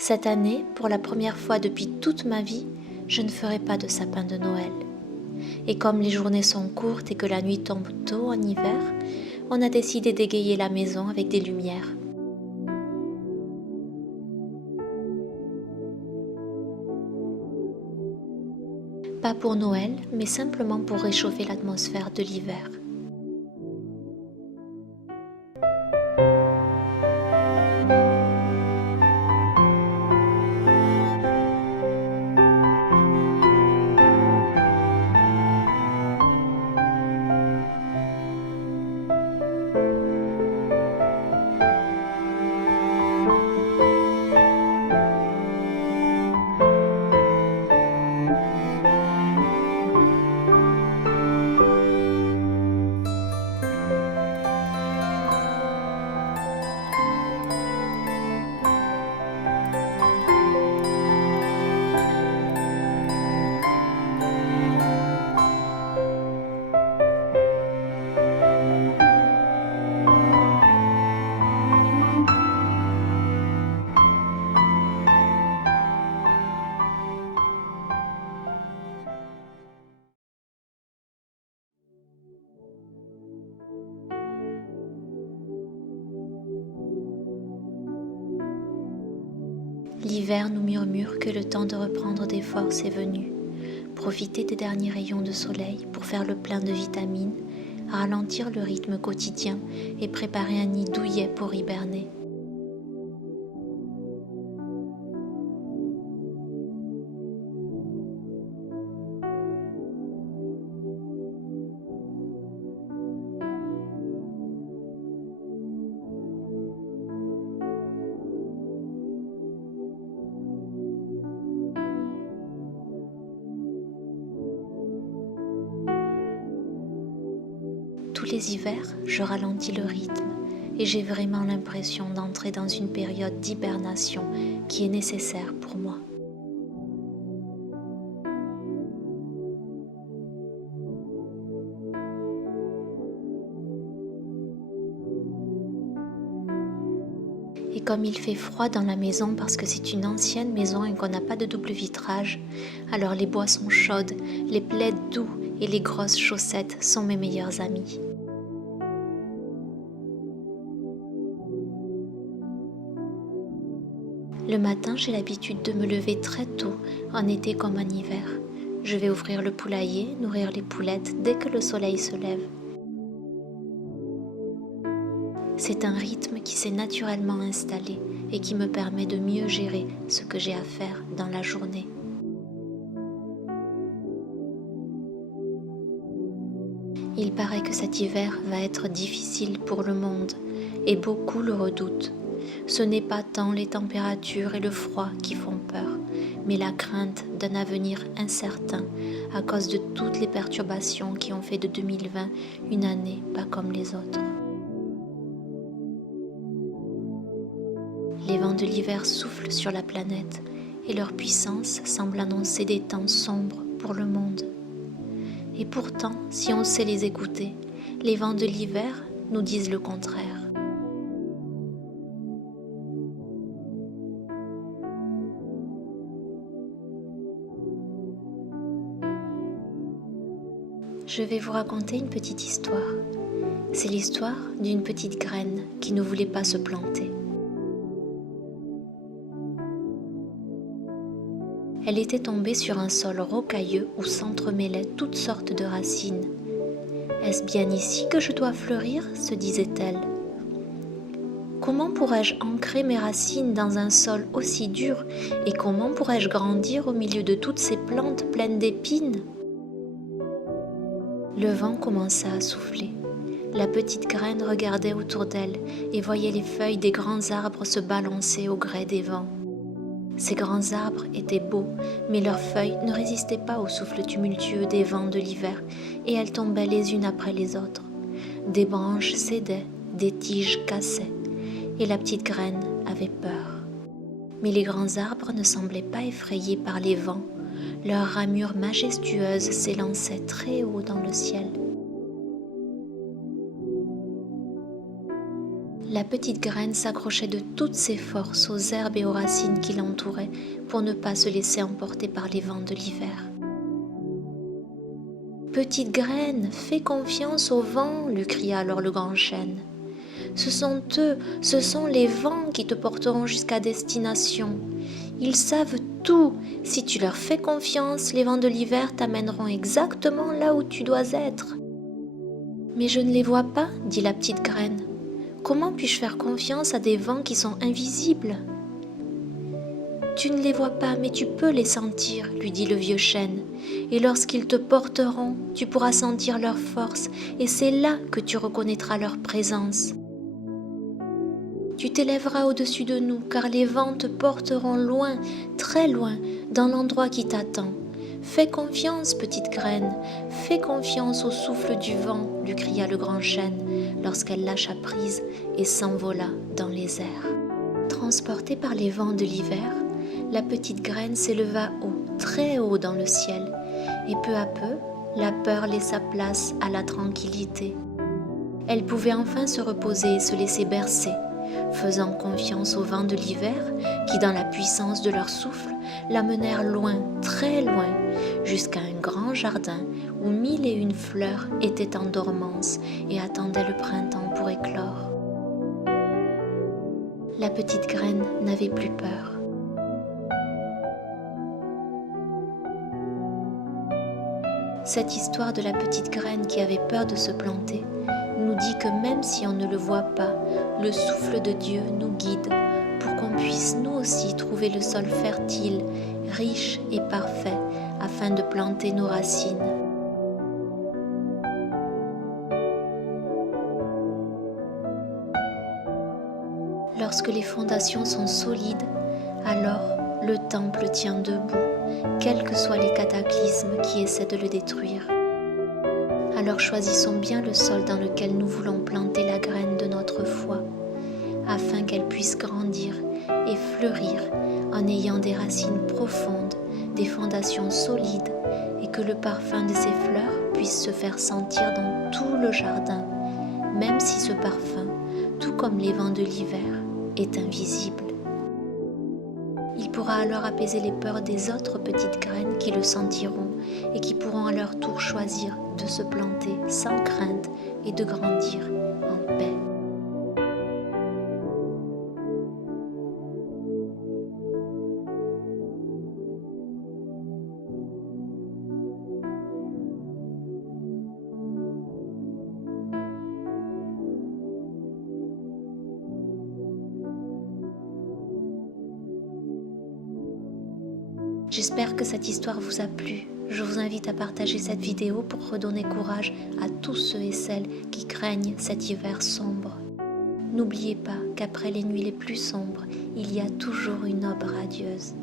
Cette année, pour la première fois depuis toute ma vie, je ne ferai pas de sapin de Noël. Et comme les journées sont courtes et que la nuit tombe tôt en hiver, on a décidé d'égayer la maison avec des lumières. Pas pour Noël, mais simplement pour réchauffer l'atmosphère de l'hiver. L'hiver nous murmure que le temps de reprendre des forces est venu. Profiter des derniers rayons de soleil pour faire le plein de vitamines, ralentir le rythme quotidien et préparer un nid douillet pour hiberner. Tous les hivers, je ralentis le rythme et j'ai vraiment l'impression d'entrer dans une période d'hibernation qui est nécessaire pour moi. Et comme il fait froid dans la maison parce que c'est une ancienne maison et qu'on n'a pas de double vitrage, alors les boissons chaudes, les plaids doux et les grosses chaussettes sont mes meilleurs amis. Le matin, j'ai l'habitude de me lever très tôt, en été comme en hiver. Je vais ouvrir le poulailler, nourrir les poulettes dès que le soleil se lève. C'est un rythme qui s'est naturellement installé et qui me permet de mieux gérer ce que j'ai à faire dans la journée. Il paraît que cet hiver va être difficile pour le monde et beaucoup le redoutent. Ce n'est pas tant les températures et le froid qui font peur, mais la crainte d'un avenir incertain à cause de toutes les perturbations qui ont fait de 2020 une année pas comme les autres. Les vents de l'hiver soufflent sur la planète et leur puissance semble annoncer des temps sombres pour le monde. Et pourtant, si on sait les écouter, les vents de l'hiver nous disent le contraire. Je vais vous raconter une petite histoire. C'est l'histoire d'une petite graine qui ne voulait pas se planter. Elle était tombée sur un sol rocailleux où s'entremêlaient toutes sortes de racines. « Est-ce bien ici que je dois fleurir ?» se disait-elle. « Comment pourrais-je ancrer mes racines dans un sol aussi dur et comment pourrais-je grandir au milieu de toutes ces plantes pleines d'épines ?» Le vent commença à souffler. La petite graine regardait autour d'elle et voyait les feuilles des grands arbres se balancer au gré des vents. Ces grands arbres étaient beaux, mais leurs feuilles ne résistaient pas au souffle tumultueux des vents de l'hiver et elles tombaient les unes après les autres. Des branches cédaient, des tiges cassaient et la petite graine avait peur. Mais les grands arbres ne semblaient pas effrayés par les vents. Leurs ramures majestueuses s'élançaient très haut dans le ciel. La petite graine s'accrochait de toutes ses forces aux herbes et aux racines qui l'entouraient pour ne pas se laisser emporter par les vents de l'hiver. « Petite graine, fais confiance au vent !» lui cria alors le grand chêne. « Ce sont les vents qui te porteront jusqu'à destination. Ils savent tout. Si tu leur fais confiance, les vents de l'hiver t'amèneront exactement là où tu dois être. »« Mais je ne les vois pas, » dit la petite graine. « Comment puis-je faire confiance à des vents qui sont invisibles ?»« Tu ne les vois pas, mais tu peux les sentir, » lui dit le vieux chêne. « Et lorsqu'ils te porteront, tu pourras sentir leur force, et c'est là que tu reconnaîtras leur présence. Tu t'élèveras au-dessus de nous, car les vents te porteront loin, très loin, dans l'endroit qui t'attend. Fais confiance, petite graine, fais confiance au souffle du vent, lui cria le grand chêne, lorsqu'elle lâcha prise et s'envola dans les airs. Transportée par les vents de l'hiver, la petite graine s'éleva haut, très haut dans le ciel, et peu à peu, la peur laissa place à la tranquillité. Elle pouvait enfin se reposer et se laisser bercer, faisant confiance aux vents de l'hiver qui, dans la puissance de leur souffle, l'amenèrent loin, très loin, jusqu'à un grand jardin où 1001 fleurs étaient en dormance et attendaient le printemps pour éclore. La petite graine n'avait plus peur. Cette histoire de la petite graine qui avait peur de se planter nous dit que même si on ne le voit pas, le souffle de Dieu nous guide pour qu'on puisse nous aussi trouver le sol fertile, riche et parfait afin de planter nos racines. Lorsque les fondations sont solides, alors le temple tient debout, quels que soient les cataclysmes qui essaient de le détruire. Alors choisissons bien le sol dans lequel nous voulons planter la graine de notre foi, afin qu'elle puisse grandir et fleurir en ayant des racines profondes, des fondations solides, et que le parfum de ces fleurs puisse se faire sentir dans tout le jardin, même si ce parfum, tout comme les vents de l'hiver, est invisible. Il pourra alors apaiser les peurs des autres petites graines qui le sentiront et qui pourront à leur tour choisir de se planter sans crainte et de grandir en paix. J'espère que cette histoire vous a plu. Je vous invite à partager cette vidéo pour redonner courage à tous ceux et celles qui craignent cet hiver sombre. N'oubliez pas qu'après les nuits les plus sombres, il y a toujours une aube radieuse.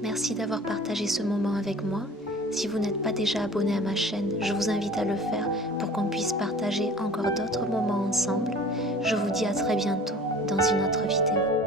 Merci d'avoir partagé ce moment avec moi. Si vous n'êtes pas déjà abonné à ma chaîne, je vous invite à le faire pour qu'on puisse partager encore d'autres moments ensemble. Je vous dis à très bientôt dans une autre vidéo.